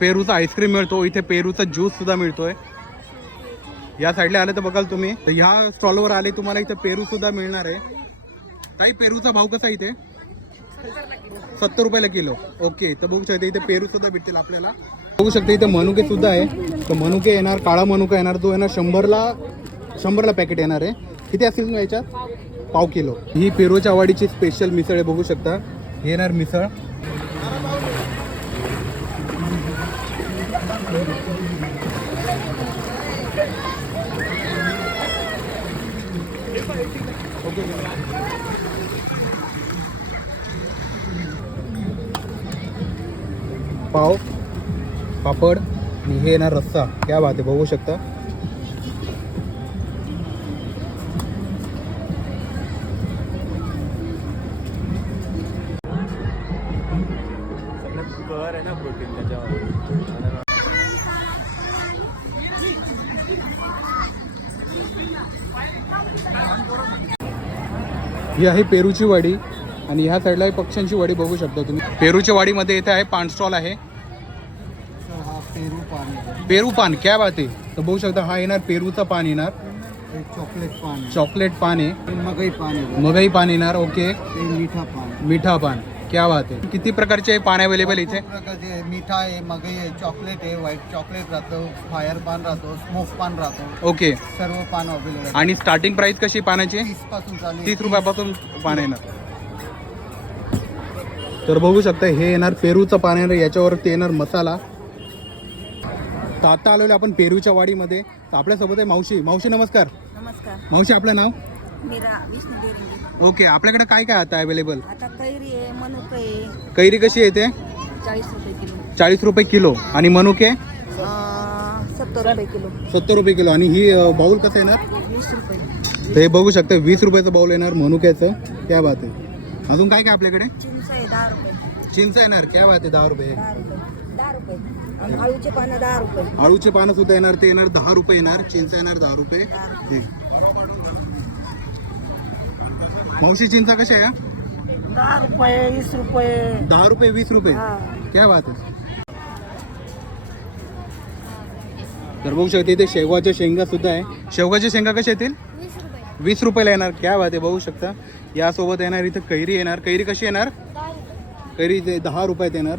पेरूचा आईस्क्रीम मिळतो, इथे पेरूचा ज्यूस सुद्धा मिळतोय. या साईडला आले तर बघाल तुम्ही, तर ह्या स्टॉलवर आले तुम्हाला इथे पेरू सुद्धा मिळणार आहे. ताई पेरूचा भाव कसा इथे? 70 रुपयाला किलो. ओके, तर बघू शकता इथे पेरू सुद्धा भेटतील आपल्याला. बघू शकता इथे मनुके सुद्धा आहे. तर मनुके येणार, काळा मनुका येणार, तो येणार 100ला पॅकेट येणार आहे. किती असतील याच्यात? पाव किलो. ही पेरूच्या वाडीची स्पेशल मिसळ आहे, बघू शकता. हे येणार मिसळ. पाव, पापड आणि हे येणार रस्सा. क्या बात आहे, बघू शकता. आहे ना प्रोटीन त्याच्यावर. ही आहे पेरूची वाडी आणि ह्या साईडला आहे पक्ष्यांची वाडी, बघू शकता तुम्ही. पेरूच्या वाडीमध्ये इथे आहे पान स्टॉल आहे. पेरू पान, क्या बात आहे. तर बघू शकता हा येणार पेरूचा पान येणार. चॉकलेट पान आहे. मगई पान येणार. ओके, मीठा पान. क्या बात आहे. किती प्रकारचे पान अवेलेबल इथे? मीठा आहे, मगई आहे, चॉकलेट आहे, व्हाईट चॉकलेट राहतो, फायर पान राहतो, स्मोक पान राहतो. ओके, सर्व पान अवेलेबल आहे. आणि स्टार्टिंग प्राइस कशी पानाची? 30 पासून चालू. 30 रुपयापासून पान येणार. तर बघू शकता हे येणार पेरूचं पान येणार, याच्यावरती येणार मसाला. तर आता आलेलो आपण पेरूच्या वाडीमध्ये. तर आपल्यासोबत आहे मावशी. मावशी नमस्कार. नमस्कार. मावशी आपलं नाव? मीरा विष्णू देरंगी. ओके, आपल्याकडे काय काय आता अवेलेबल? आता कैरी आहे, मनुक आहे. कैरी कशी येते? 40 रुपये किलो. 40 रुपये किलो. आणि मनुके? 70 रुपये किलो. 70 रुपये किलो. आणि ही बाउल कसं येणार? 20 रुपये. तर हे बघू शकता 20 रुपयाचं बाउल येणार मनुक्याचं. क्या बात आहे. अजून काय काय आपल्याकडे? चिंच आहे 10 रुपये. चिंच येणार. क्या बात आहे, 10 रुपये. 10 रुपये. 10 रुपये. आणि आळूचे पानं 10 रुपये. आळूचे पानं सुद्धा येणार, ते येणार 10 रुपये येणार. चिंच येणार 10 रुपये. 10 रुपये. ठीक. मावशी चिंचा कशा आहे? 10 रुपये, 20 रुपये. 10 रुपये, 20 रुपये. हा. क्या बात आहे. तर बघू शकते इथे शेवगाच्या शेंगा सुद्धा आहे. शेवगाच्या शेंगा कशा येतील? 20 रुपयाला येणार. क्या बात आहे, बघू शकता. यासोबत येणार इथं कैरी येणार. कैरी कशी येणार? कैरी 10 रुपयात येणार.